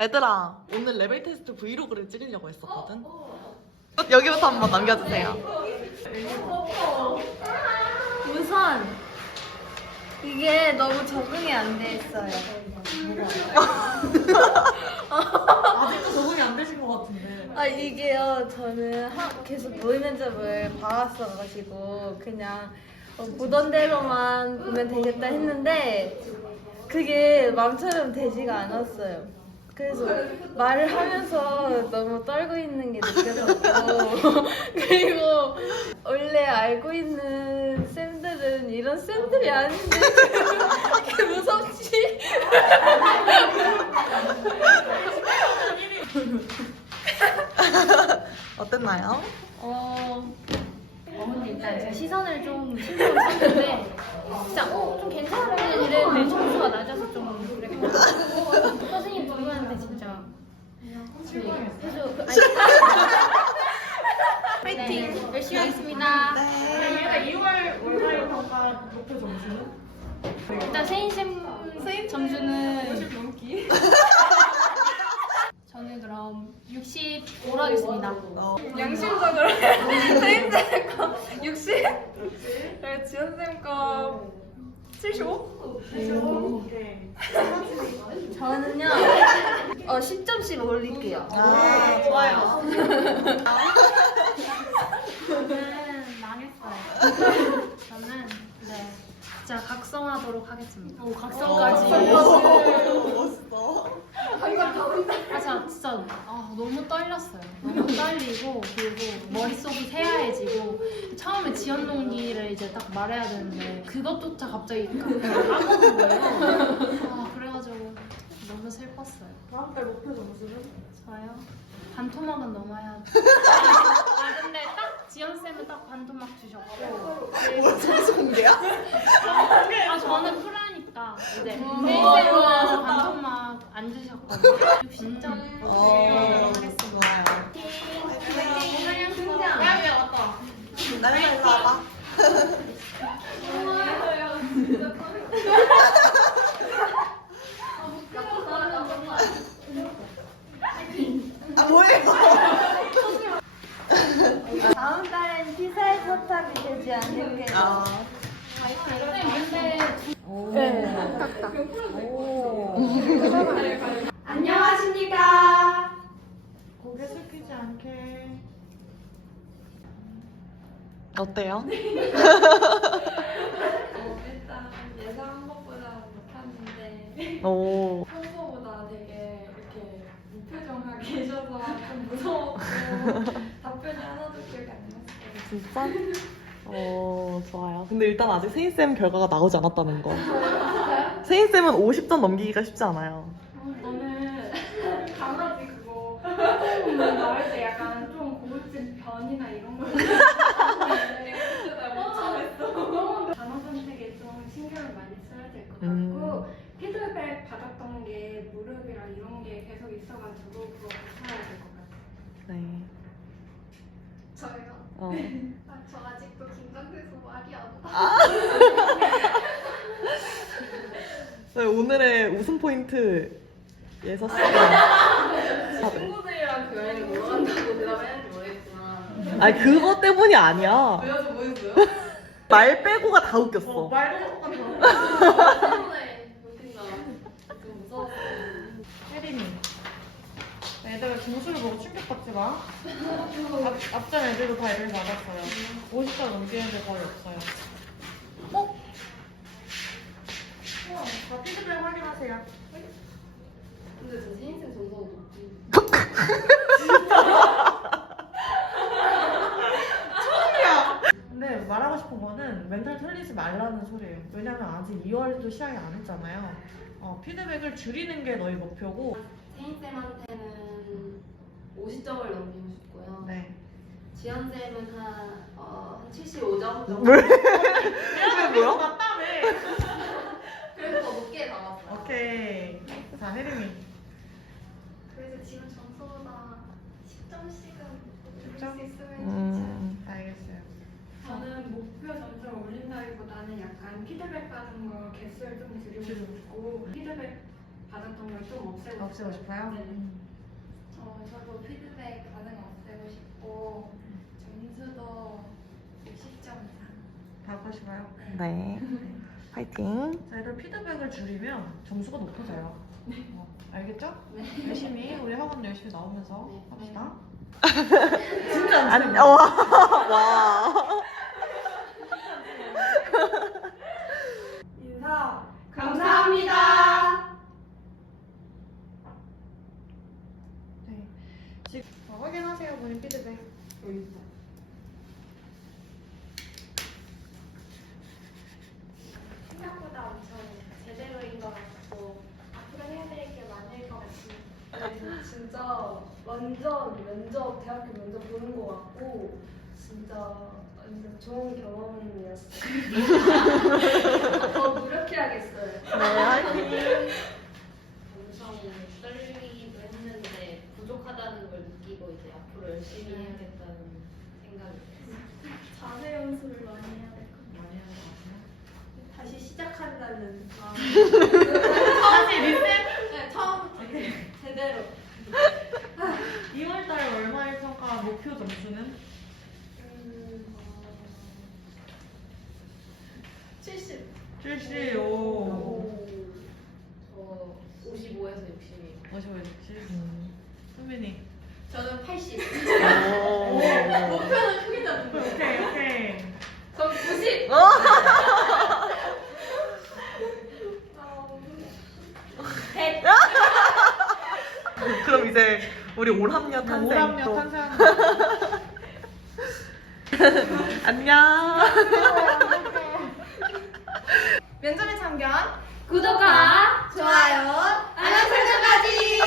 얘들아 오늘 레벨 테스트 브이로그를 찍으려고 했었거든. 여기부터 한번 남겨주세요. 우선 이게 너무 적응이 안 돼 있어요. 아직도 적응이 안 되신 것 같은데. 아 이게요 저는 하- 계속 모의 면접을 봐왔어가지고 그냥 어, 보던 대로만 보면 되겠다 했는데 그게 마음처럼 되지가 않았어요. 그래서 말을 하면서 너무 떨고 있는 게 느껴졌고 그리고 원래 알고 있는 쌤들은 이런 쌤들이 아닌데 이렇게 무섭지? 어땠나요? 어, 어 일단 제가 시선을 좀 신경을 썼는데 진짜 어, 좀 괜찮은데 이랬는데 점수가 낮아서 좀 그랬고 선생님 누구한테 진짜 해줘 그, 아니, 파이팅! 열심히 하겠습니다. 네. 2월 월화일 평가 목표 점수는? 일단 세인쌤. 점수는 넘기? 저는 그럼 65로 하겠습니다. 어, 양심적으로 선생님 거. 60? 그리고 지연쌤 거 75? 오케이. 저는요 어 10점씩 올릴게요 아, 좋아요 저는 망했어요. 저는 네 진짜 각성하도록 하겠습니다. 오 각성까지. 멋있어 아 진짜 진짜 아, 너무 떨렸어요. 너무 떨리고 그리고 머릿속이 새하얘지고 처음에 지연 동기를 이제 딱 말해야 되는데 그것조차 갑자기 까먹은 거예요. 아 그래가지고 너무 슬펐어요. 다음 달 목표 점수는? 저요? 반토막은 넘어야 돼. 아 근데 딱 지연 쌤은 딱 반토막 주셨고 뭐 점수 공개야? 아 저는 프라니까 이제 쌤은 반토막 안 주셨거든요. 60점 어. 좋아요 야, 왜 왔다. 나 일로 와봐 아 뭐예요? 다음 달엔 피사의 사탑이 되지 않을게. 아, 쌤 어때요? 어, 일단 예상한 것보다 못했는데 오 평소보다 되게 이렇게 무표정하게 계셔서 좀 무서웠고 답변이 하나도 기억이 안 났어요. 진짜? 어 좋아요 근데 일단 아직 세인쌤 결과가 나오지 않았다는 거 세인쌤은 50점 넘기기가 쉽지 않아요 오늘 강아지 그거 나올 때 약간 좀 고급진 변이나 이런 거 있는데 진짜 못 참겠어. 단어 선택에 좀 신경을 많이 써야 될 것 같고 음. 피드백 받았던 게 무릎이랑 이런 게 계속 있어가지고 그거 고쳐야 될 것 같아요. 네 저요? 어. 아, 저 아직도 긴장돼서 말이 안 나. 네, 오늘의 웃음 포인트 예섰어요 다들. 친구들이랑 그 여행 놀러 간다고 대답했는지 모르겠지만. 아니 그거 때문이 아니야 왜요? 저 뭐였어요? 말 빼고가 다 어, 웃겼어 말도 똑같아. 때문에 웃긴다. 좀 무서웠어. 혜린이. 애들 점수를 보고 충격받지 마. 앞, 앞전 애들도 다 애를 받았어요. 50점 넘기는 데 거의 없어요. 어? 우와, 자, 피드백 확인하세요. 근데 저 세인쌤 점수가 높지. 근데 말하고 싶은 거는 멘탈 털리지 말라는 소리예요. 왜냐면 아직 2월도 시작이 안 했잖아요. 어, 피드백을 줄이는 게 너희 목표고. 세인쌤한테는 50점을 넘기고 싶고요. 네. 지연 쌤은 한, 어, 한 75점 정도. 왜? 그게 뭐야? 맞다며. 그래서 더 높게 나왔어요. 오케이. 자, 혜림이. 그래서 지금 점수보다 10점씩은 올릴 10점? 수 있으면 음, 알겠어요. 저는 목표 점수를 올린다기보다는 약간 피드백 받은 거 개수를 좀 줄이고 싶고 피드백 받았던 걸 좀 없애고 없애고 싶어요? 네. 어, 저도 피드백 반응 없애고 싶고 점수도 60점 이상. 받고 싶어요? 네. 파이팅. 자, 이런 피드백을 줄이면 점수가 높아져요. 어, 알겠죠? 열심히 우리 학원 열심히 나오면서 네. 합시다. 안, 와. 와. 인사 감사합니다. 네. 지금 어, 확인하세요 본인 피드백. 생각보다 엄청 제대로인 것 같고 앞으로 해야 될 게 많을 것 같습니다. 진짜 완전 면접 대학교 면접 보는 것 같고 진짜 완전 좋은 경험이었어요. 더 노력해야겠어요. 네, 파이팅. 엄청 떨리기도 했는데 부족하다는 걸 느끼고 이제 앞으로 열심히 해야겠다는 생각이. 자세 연습을 많이 해야 될 것 같아요. 많이 하는 것 같아요. 다시 시작한다는 마음. 다시 리셋. 네, 처음 제대로. 2월달 월말 평가 목표 점수는 음, 어, 70. 70. 오. 저 55에서 60이 55, 60. 수민이. 저는 80. 오. 목표는 크게 잡는 거예요. 오케이 오케이. 전 90. 그럼 이제 우리 올합녀 탄생 오람녀 또. 탄생. 안녕. 면접에 참견 구독과 좋아요 알람 설정까지.